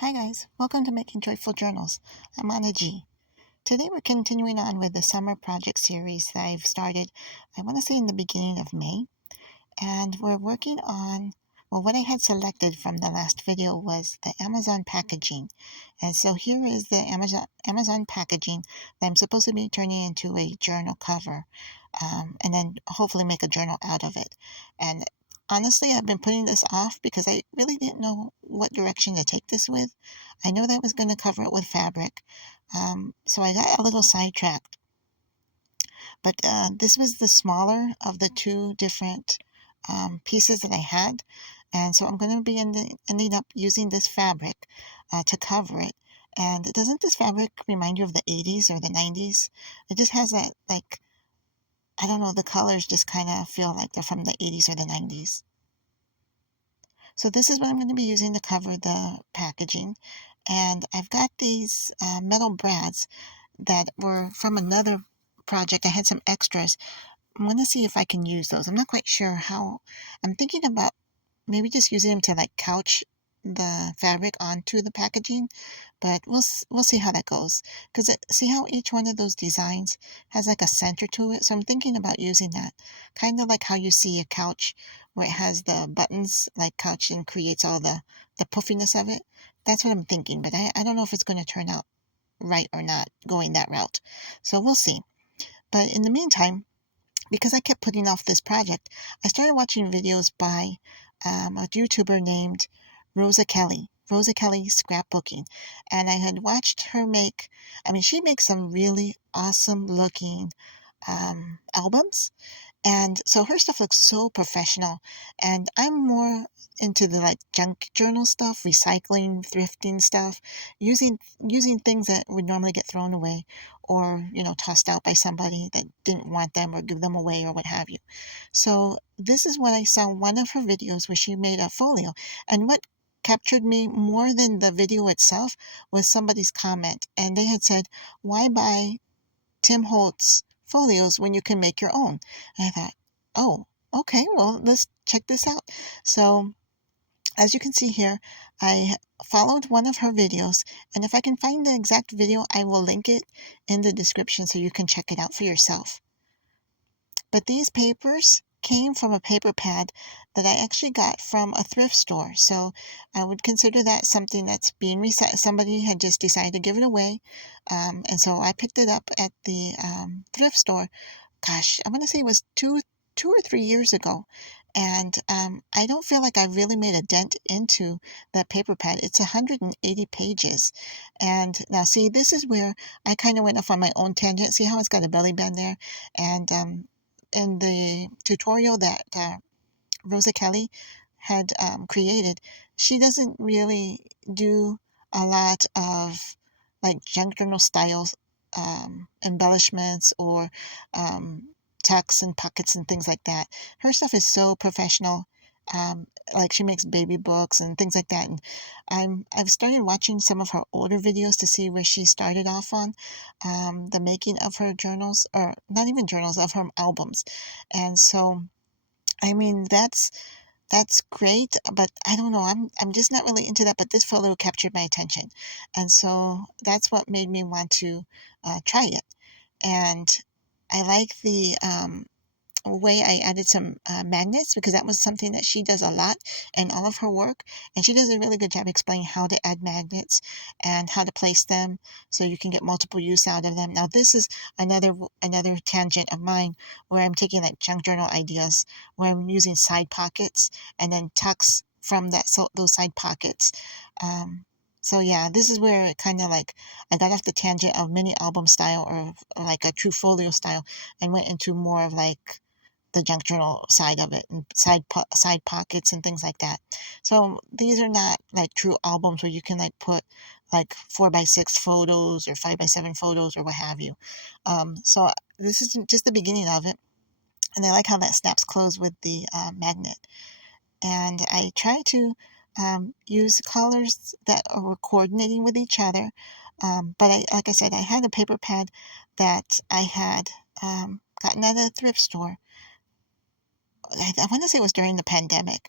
Hi guys, welcome to Making Joyful Journals. I'm Anna G. Today we're continuing on with the summer project series that I've started, I want to say in the beginning of May. And we're working on, well, what I had selected from the last video was the Amazon packaging. And so here is the Amazon packaging that I'm supposed to be turning into a journal cover, and then hopefully make a journal out of it. And honestly, I've been putting this off because I really didn't know what direction to take this with. I know that I was going to cover it with fabric, so I got a little sidetracked. But this was the smaller of the two different pieces that I had. And so I'm going to be ending up using this fabric to cover it. And doesn't this fabric remind you of the 80s or the 90s? It just has that, like, I don't know, the colors just kind of feel like they're from the 80s or the 90s. So this is what I'm going to be using to cover the packaging. And I've got these metal brads that were from another project. I had some extras. I'm going to see if I can use those. I'm not quite sure how. I'm thinking about maybe just using them to like couch the fabric onto the packaging, but we'll see how that goes. Because see how each one of those designs has like a center to it. So I'm thinking about using that, kind of like how you see a couch where it has the buttons like couch and creates all the puffiness of it. That's what I'm thinking, but I don't know if it's going to turn out right or not going that route. So we'll see. But in the meantime, because I kept putting off this project, I started watching videos by a YouTuber named Rosa Kelly Scrapbooking. And I had watched her make, I mean, she makes some really awesome looking albums. And so her stuff looks so professional. And I'm more into the like junk journal stuff, recycling, thrifting stuff, using things that would normally get thrown away or, tossed out by somebody that didn't want them or give them away or what have you. So this is what I saw one of her videos where she made a folio. And what captured me more than the video itself was somebody's comment. And they had said, why buy Tim Holtz folios when you can make your own? And I thought, oh, okay, well, let's check this out. So, as you can see here, I followed one of her videos, and if I can find the exact video, I will link it in the description so you can check it out for yourself. But these papers came from a paper pad that I actually got from a thrift store. So I would consider that something that's being recycled. Somebody had just decided to give it away. And so I picked it up at the thrift store. Gosh, I'm going to say it was two or 3 years ago. And I don't feel like I really made a dent into that paper pad. It's 180 pages. And now, see, this is where I kind of went off on my own tangent. See how it's got a belly band there? And in the tutorial that Rosa Kelly had created, she doesn't really do a lot of like junk journal style embellishments or tucks and pockets and things like that. Her stuff is so professional. Like she makes baby books and things like that. And I've started watching some of her older videos to see where she started off on the making of her journals, or not even journals, of her albums. And so, I mean, that's great, but I don't know. I'm just not really into that. But this photo captured my attention, and so that's what made me want to try it. And I like the way I added some magnets, because that was something that she does a lot in all of her work, and she does a really good job explaining how to add magnets and how to place them so you can get multiple use out of them. Now this is another tangent of mine where I'm taking like junk journal ideas, where I'm using side pockets and then tucks from those side pockets. Um, so yeah, this is where it kind of like I got off the tangent of mini album style, or like a true folio style, and went into more of like the junk journal side of it, and side pockets and things like that. So these are not like true albums where you can like put like 4x6 photos or 5x7 photos or what have you. So this is just the beginning of it, and I like how that snaps closed with the magnet. And I try to use colors that are coordinating with each other. But like I said, I had a paper pad that I had gotten at a thrift store I want to say it was during the pandemic.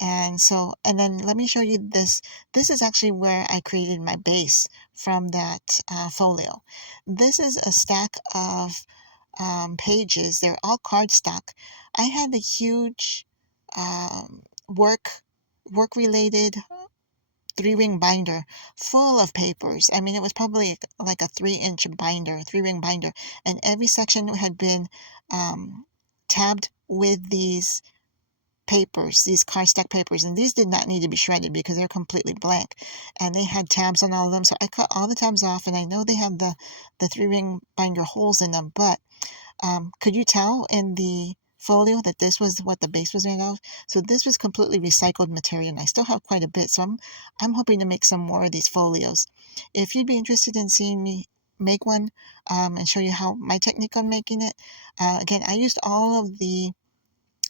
And so, and then let me show you this. This is actually where I created my base from that folio. This is a stack of pages. They're all cardstock. I had a huge work related three-ring binder full of papers. I mean, it was probably like a 3-inch binder, three-ring binder, and every section had been tabbed with these papers, these cardstock papers, and these did not need to be shredded because they're completely blank, and they had tabs on all of them. So I cut all the tabs off, and I know they have the three-ring binder holes in them, but could you tell in the folio that this was what the base was made of? So this was completely recycled material, and I still have quite a bit. So I'm hoping to make some more of these folios. If you'd be interested in seeing me make one and show you how my technique on making it, again, I used all of the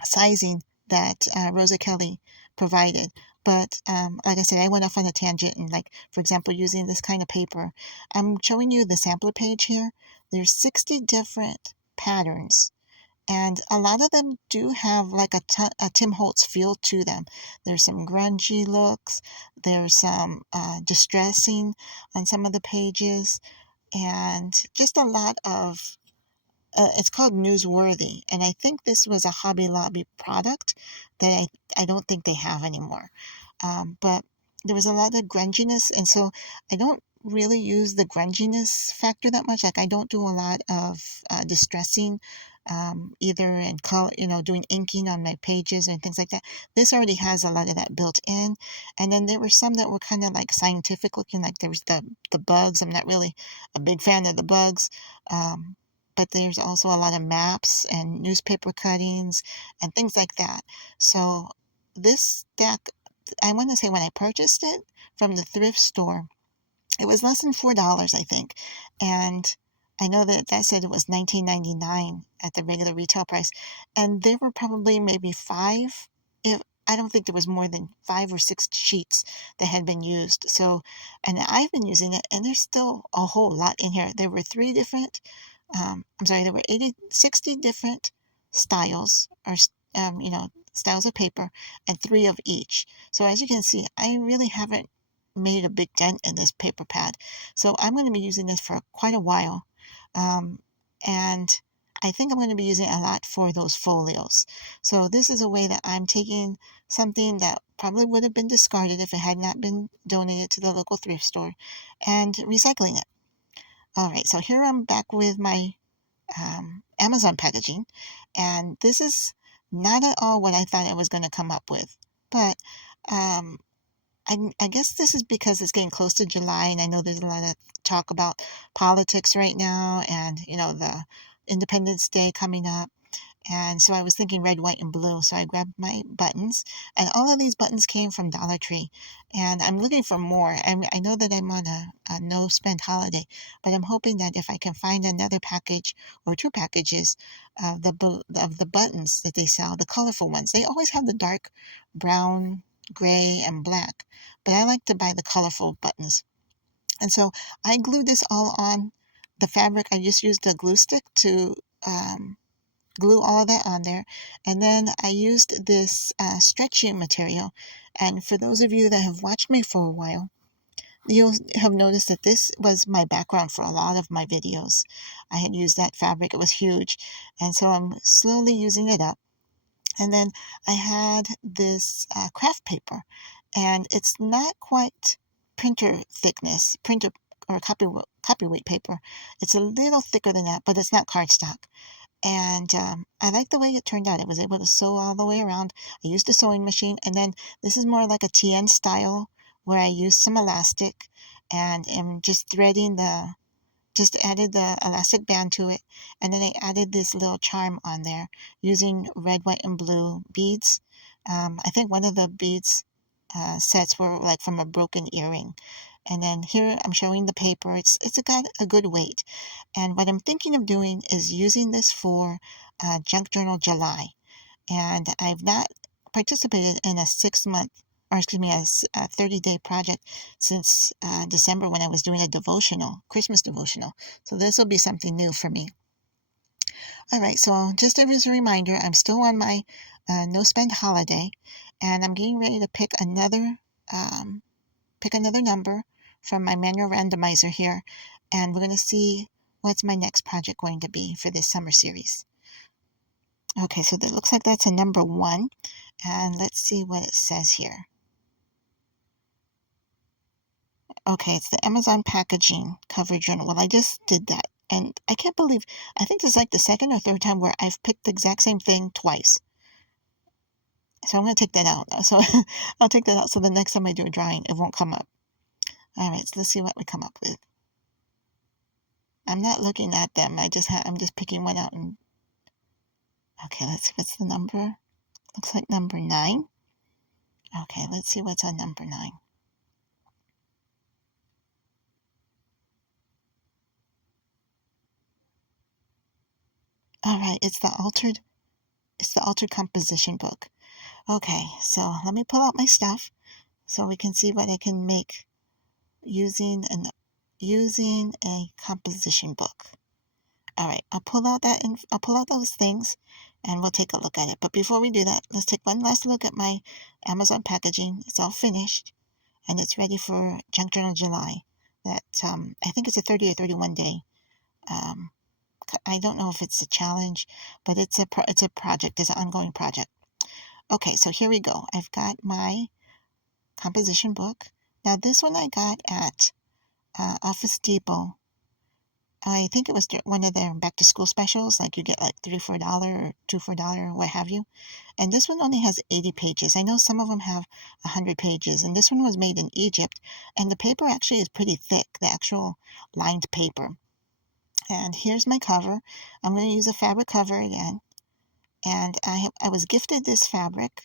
sizing that Rosa Kelly provided. But like I said, I went off on a tangent and, like, for example, using this kind of paper. I'm showing you the sampler page here. There's 60 different patterns, and a lot of them do have like a Tim Holtz feel to them. There's some grungy looks, there's some distressing on some of the pages, and just a lot of it's called Newsworthy, and I think this was a Hobby Lobby product that I don't think they have anymore. But there was a lot of grunginess, and so I don't really use the grunginess factor that much. Like, I don't do a lot of distressing, either in color, doing inking on my pages and things like that. This already has a lot of that built in, and then there were some that were kind of like scientific looking. Like there was the bugs. I'm not really a big fan of the bugs. But there's also a lot of maps and newspaper cuttings and things like that. So this stack, I want to say when I purchased it from the thrift store, it was less than $4, I think. And I know that said it was $19.99 at the regular retail price. And there were probably maybe five, if I don't think there was more than 5 or 6 sheets that had been used. So, and I've been using it, and there's still a whole lot in here. There were three different, I'm sorry, there were 60 different styles, or styles of paper, and three of each. So as you can see, I really haven't made a big dent in this paper pad. So I'm going to be using this for quite a while. Um, and I think I'm going to be using it a lot for those folios. So this is a way that I'm taking something that probably would have been discarded if it had not been donated to the local thrift store and recycling it. All right, so here I'm back with my Amazon packaging, and this is not at all what I thought I was going to come up with. But um, I guess this is because it's getting close to July, and I know there's a lot of talk about politics right now, and the Independence Day coming up. And so I was thinking red, white, and blue. So I grabbed my buttons, and all of these buttons came from Dollar Tree. And I'm looking for more. I know that I'm on a no spend holiday, but I'm hoping that if I can find another package or 2 packages of the buttons that they sell, the colorful ones. They always have the dark brown, gray, and black, but I like to buy the colorful buttons. And so I glued this all on the fabric. I just used a glue stick to um, glue all of that on there. And then I used this stretchy material. And for those of you that have watched me for a while, you'll have noticed that this was my background for a lot of my videos. I had used that fabric. It was huge. And so I'm slowly using it up. And then I had this craft paper, and it's not quite printer thickness, printer or copyweight paper. It's a little thicker than that, but it's not cardstock. And I like the way it turned out. I was able to sew all the way around. I used a sewing machine, and then this is more like a TN style where I used some elastic and am just threading just added the elastic band to it, and then I added this little charm on there using red, white, and blue beads. I think one of the beads sets were like from a broken earring. And then here I'm showing the paper. It's got a good weight. And what I'm thinking of doing is using this for Junk Journal July. And I've not participated in a 6 month, or excuse me, a 30-day project since December when I was doing a devotional, Christmas devotional. So this will be something new for me. All right, so just as a reminder, I'm still on my no spend holiday, and I'm getting ready to pick another number from my manual randomizer here, and we're going to see what's my next project going to be for this summer series. Okay, so it looks like that's a number 1, and let's see what it says here. Okay, it's the Amazon packaging cover journal. Well, I just did that, and I can't believe, I think this is like the second or third time where I've picked the exact same thing twice. So I'm going to take that out. So I'll take that out so the next time I do a drawing, it won't come up. All right, so let's see what we come up with. I'm not looking at them. I'm just picking one out. And okay, let's see what's the number. Looks like number 9. Okay, let's see what's on number 9. All right, it's the altered composition book. Okay, so let me pull out my stuff so we can see what I can make using a composition book. All right, I'll pull out those things and we'll take a look at it. But before we do that, let's take one last look at my Amazon packaging. It's all finished and it's ready for Junk Journal July. That I think it's a 30 or 31 day. I don't know if it's a challenge, but it's a project. It's an ongoing project. Okay, so here we go. I've got my composition book. Now this one I got at Office Depot. I think it was one of their back to school specials, like you get like $3 for $1 or $2 for $1, what have you. And this one only has 80 pages. I know some of them have 100 pages, and this one was made in Egypt, and the paper actually is pretty thick, the actual lined paper. And here's my cover. I'm going to use a fabric cover again. And I was gifted this fabric,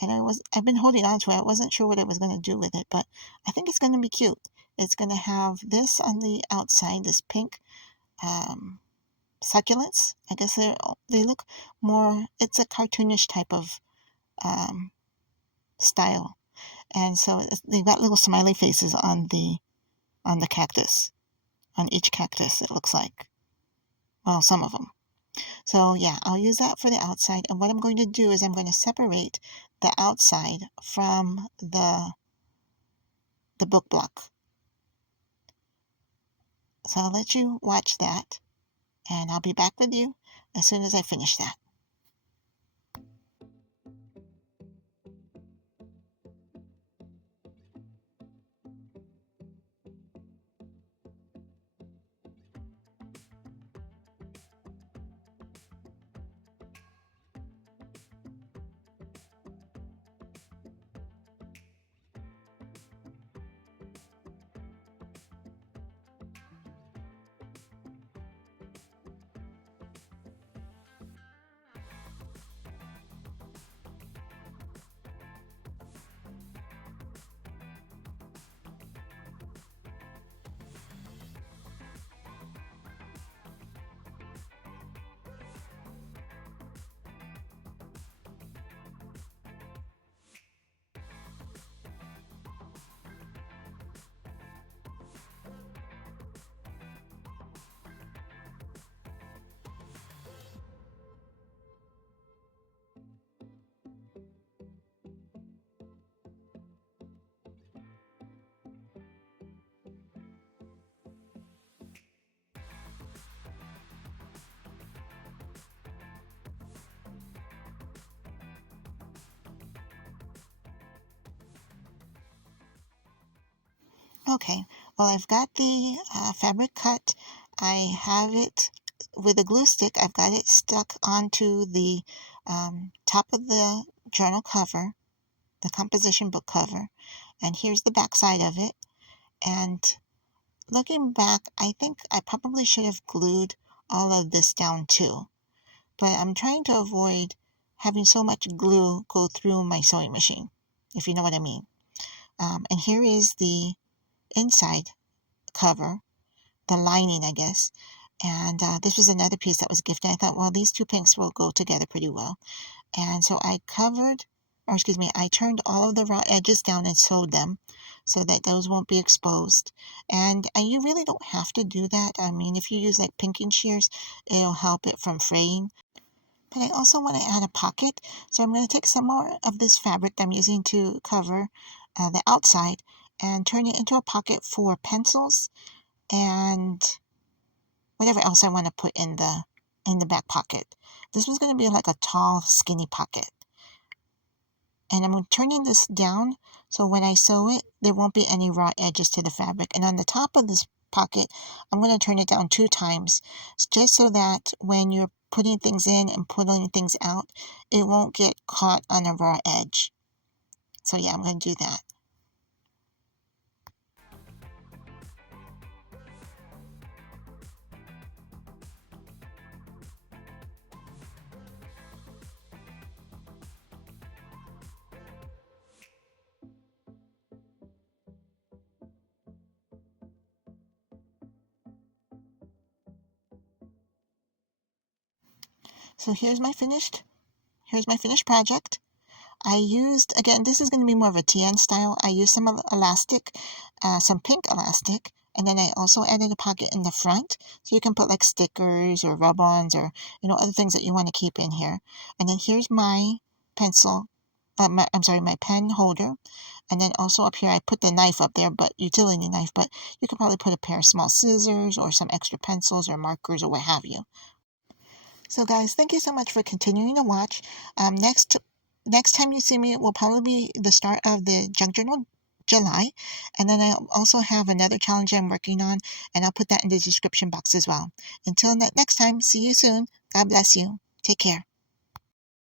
and I've been holding on to it. I wasn't sure what I was going to do with it, but I think it's going to be cute. It's going to have this on the outside, this pink succulents. I guess they look more. It's a cartoonish type of style, and so they've got little smiley faces on the cactus, on each cactus. It looks like, well, some of them. So yeah, I'll use that for the outside. And what I'm going to do is I'm going to separate the outside from the book block. So I'll let you watch that, and I'll be back with you as soon as I finish that. Okay, well, I've got the fabric cut. I have it with a glue stick. I've got it stuck onto the top of the journal cover, the composition book cover. And here's the back side of it. And looking back, I think I probably should have glued all of this down too. But I'm trying to avoid having so much glue go through my sewing machine, if you know what I mean. And here is the inside cover, the lining, I guess. And this was another piece that was gifted. I thought, well, these two pinks will go together pretty well. And so I turned all of the raw edges down and sewed them so that those won't be exposed. And you really don't have to do that. I mean, if you use like pinking shears, it'll help it from fraying. But I also want to add a pocket, so I'm going to take some more of this fabric that I'm using to cover the outside and turn it into a pocket for pencils and whatever else I want to put in the back pocket. This one's going to be like a tall, skinny pocket. And I'm turning this down so when I sew it, there won't be any raw edges to the fabric. And on the top of this pocket, I'm going to turn it down 2 times, just so that when you're putting things in and pulling things out, it won't get caught on a raw edge. So yeah, I'm going to do that. So here's my finished project. I used, again, this is going to be more of a TN style. I used some elastic, some pink elastic, and then I also added a pocket in the front, so you can put like stickers or rub-ons or, other things that you want to keep in here. And then here's my pencil, my pen holder. And then also up here, I put the knife up there, but utility knife, but you could probably put a pair of small scissors or some extra pencils or markers or what have you. So guys, thank you so much for continuing to watch. Next time you see me, it will probably be the start of the Junk Journal July. And then I also have another challenge I'm working on, and I'll put that in the description box as well. Until next time, see you soon. God bless you. Take care.